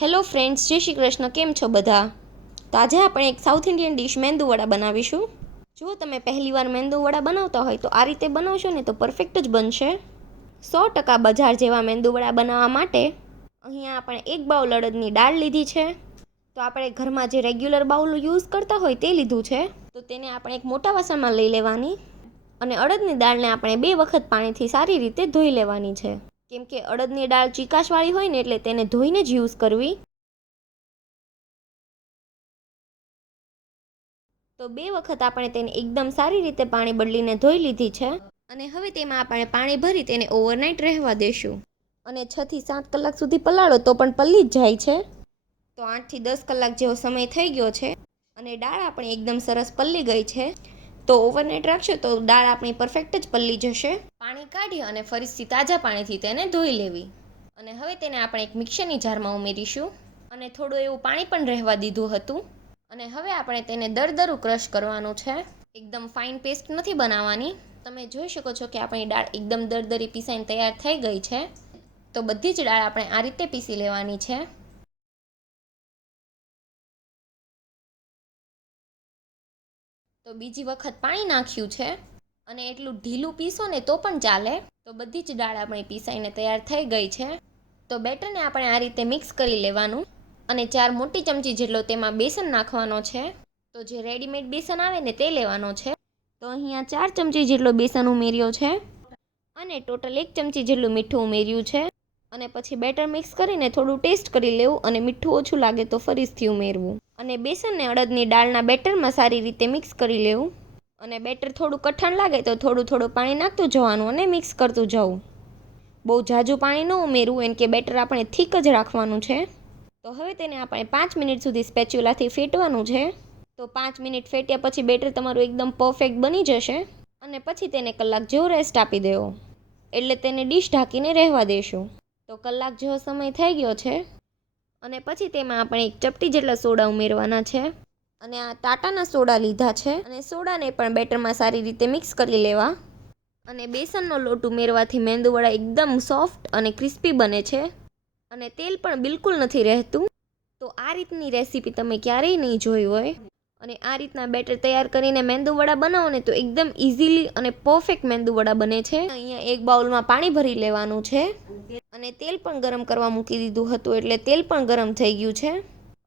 Hello friends, જય શ્રી કૃષ્ણ. કેમ છો બધા? તો આજે આપણે એક સાઉથ ઇન્ડિયન ડિશ મેંદુ વડા બનાવીશું. જો તમે પહેલીવાર મેંદુ વડા બનાવતા હોય તો આ રીતે બનાવશો ને તો પરફેક્ટ જ બનશે. 100% બજાર જેવા મેંદુ વડા બનાવવા માટે અહીંયા આપણે એક બાઉલ અડદની દાળ લીધી છે. તો આપણે ઘરમાં જે રેગ્યુલર બાઉલ યુઝ કરતા હોય તે લીધું છે. તો તેને આપણે એક મોટા વાસણમાં લઈ લેવાની અને અડદની દાળને આપણે 2 વખત પાણીથી સારી રીતે ધોઈ લેવાની છે. કેમ કે અડદની દાળ ચીકાશવાળી હોય ને એટલે તેને ધોઈને જ યુઝ કરવી. તો 2 વખત આપણે તેને એકદમ સારી રીતે પાણી બદલીને ધોઈ લીધી છે. અને હવે તેમાં આપણે પાણી ભરી તેને ઓવરનાઇટ રહેવા દેશું. અને 6 થી 7 કલાક સુધી પલાળો તો પણ પલ્લી જ જાય છે. તો 8 થી 10 કલાક જેવો સમય થઈ ગયો છે અને દાળ આપણી એકદમ સરસ પલ્લી ગઈ છે. તો ઓવરનાઇટ રાખશો તો દાળ આપણી પરફેક્ટ જ પલ્લી જશે. પાણી કાઢી અને ફરીથી તાજા પાણીથી તેને ધોઈ લેવી. અને હવે તેને આપણે એક મિક્સરની જારમાં ઉમેરીશું અને થોડું એવું પાણી પણ રહેવા દીધું હતું. અને હવે આપણે તેને દરદરું ક્રશ કરવાનું છે. એકદમ ફાઇન પેસ્ટ નથી બનાવવાની. તમે જોઈ શકો છો કે આપણી દાળ એકદમ દરદરી પીસાઈને તૈયાર થઈ ગઈ છે. તો બધી જ દાળ આપણે આ રીતે પીસી લેવાની છે. તો બીજી વખત પાણી નાખ્યું છે અને એટલું ઢીલું પીસો ને તો પણ ચાલે. તો બધી જ દાળ આપણી પીસાઈને તૈયાર થઈ ગઈ છે. તો બેટરને આપણે આ રીતે મિક્સ કરી લેવાનું અને 4 મોટી ચમચી જેટલો તેમાં બેસન નાખવાનો છે. તો જે રેડીમેડ બેસન આવે ને તે લેવાનો છે. તો અહીંયા 4 ચમચી જેટલો બેસન ઉમેર્યો છે અને ટોટલ 1 ચમચી જેટલું મીઠું ઉમેર્યું છે. અને પછી બેટર મિક્સ કરીને થોડું ટેસ્ટ કરી લેવું અને મીઠું ઓછું લાગે તો ફરીથી ઉમેરવું. અને બેસનને અડદની દાળના બેટરમાં સારી રીતે મિક્સ કરી લેવું. અને બેટર થોડું કઠણ લાગે તો થોડું પાણી નાખતું જવાનું અને મિક્સ કરતું જવું. બહુ ઝાઝું પાણી ન ઉમેરવું, એમ કે બેટર આપણે થીક જ રાખવાનું છે. તો હવે તેને આપણે 5 મિનિટ સુધી સ્પેચ્યુલાથી ફેટવાનું છે. તો 5 મિનિટ ફેટ્યા પછી બેટર તમારું એકદમ પરફેક્ટ બની જશે. અને પછી તેને કલાક જેવો રેસ્ટ આપી દેવો. એટલે તેને ડીશ ઢાંકીને રહેવા દેશું. તો કલાક જેવો સમય થઈ ગયો છે અને પછી તેમાં આપણે 1 ચપટી જેટલા સોડા ઉમેરવાના છે. અને આ ટાટાના સોડા લીધા છે અને સોડાને પણ બેટરમાં સારી રીતે મિક્સ કરી લેવા. અને બેસનનો લોટ ઉમેરવાથી મેંદુવડા એકદમ સોફ્ટ અને ક્રિસ્પી બને છે અને તેલ પણ બિલકુલ નથી રહેતું. તો આ રીતની રેસીપી તમે ક્યારેય નહીં જોઈ હોય. અને આ રીતના બેટર તૈયાર કરીને મેંદુવડા બનાવો ને તો એકદમ ઇઝીલી અને પરફેક્ટ મેંદુવડા બને છે. અહીંયા એક બાઉલમાં પાણી ભરી લેવાનું છે અને તેલ પણ ગરમ કરવા મૂકી દીધું હતું, એટલે તેલ પણ ગરમ થઈ ગયું છે.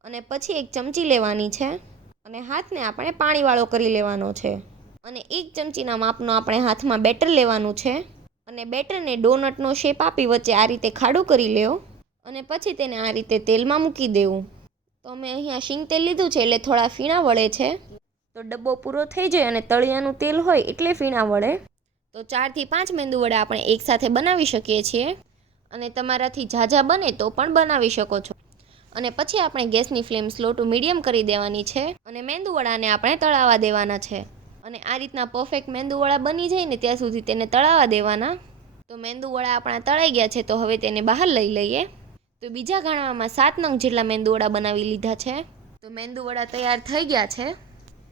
અને પછી 1 ચમચી લેવાની છે અને હાથને આપણે પાણીવાળો કરી લેવાનો છે. અને 1 ચમચીના માપનો આપણે હાથમાં બેટર લેવાનું છે અને બેટરને ડોનટનો શેપ આપી વચ્ચે આ રીતે ખાડું કરી લેવો અને પછી તેને આ રીતે તેલમાં મૂકી દેવું. તો અમે અહીંયા શીંગ તેલ લીધું છે એટલે થોડા ફીણા વળે છે. તો ડબ્બો પૂરો થઈ જાય અને તળિયાનું તેલ હોય એટલે ફીણા વળે. તો 4 થી 5 મેંદુવડા આપણે એકસાથે બનાવી શકીએ છીએ અને તમારાથી ઝાઝા બને તો પણ બનાવી શકો છો. અને પછી આપણે ગેસની ફ્લેમ સ્લો ટુ મીડિયમ કરી દેવાની છે અને મેંદુવડાને આપણે તળાવવા દેવાના છે. અને આ રીતના પરફેક્ટ મેંદુવડા બની જાય ને ત્યાં સુધી તેને તળાવવા દેવાના. તો મેંદુવડા આપણા તળાઈ ગયા છે. તો હવે તેને બહાર લઈ લઈએ. તો બીજા ગાણામાં 7 નંગ જેટલા મેંદુવડા બનાવી લીધા છે. તો મેંદુવડા તૈયાર થઈ ગયા છે.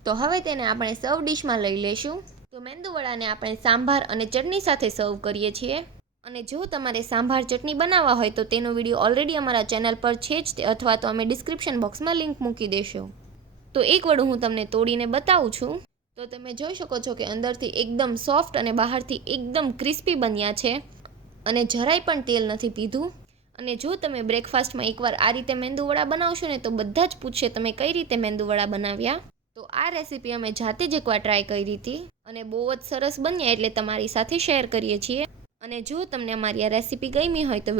તો હવે તેને આપણે સર્વ ડિશમાં લઈ લઈશું. તો મેંદુવડાને આપણે સાંભાર અને ચટણી સાથે સર્વ કરીએ છીએ. અને જો તમારે સાંભાર ચટણી બનાવવા હોય તો તેનો વિડીયો ઓલરેડી અમારા ચેનલ પર છે જ, અથવા તો અમે ડિસ્ક્રિપ્શન બોક્સમાં લિંક મૂકી દઈશું. તો એક વડું હું તમને તોડીને બતાવું છું. તો તમે જોઈ શકો છો કે અંદરથી એકદમ સોફ્ટ અને બહારથી એકદમ ક્રિસ્પી બન્યા છે અને જરાય પણ તેલ નથી પીધું. અને જો તમે બ્રેકફાસ્ટમાં એકવાર આ રીતે મેંદુવડા બનાવશો ને તો બધા જ પૂછશે તમે કઈ રીતે મેંદુવડા બનાવ્યા. તો આ રેસીપી અમે જાતે જ એકવાર ટ્રાય કરી હતી અને બહુ જ સરસ બન્યા, એટલે તમારી સાથે શેર કરીએ છીએ. અને જો તમને અમારી આ રેસીપી ગમી હોય તો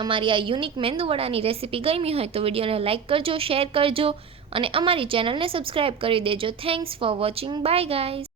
અમારી આ યુનિક મેંદુવડાની રેસીપી ગમી હોય તો વિડીયોને લાઇક કરજો, શેર કરજો અને અમારી ચેનલને સબસ્ક્રાઈબ કરી દેજો. Thanks for watching. By guys.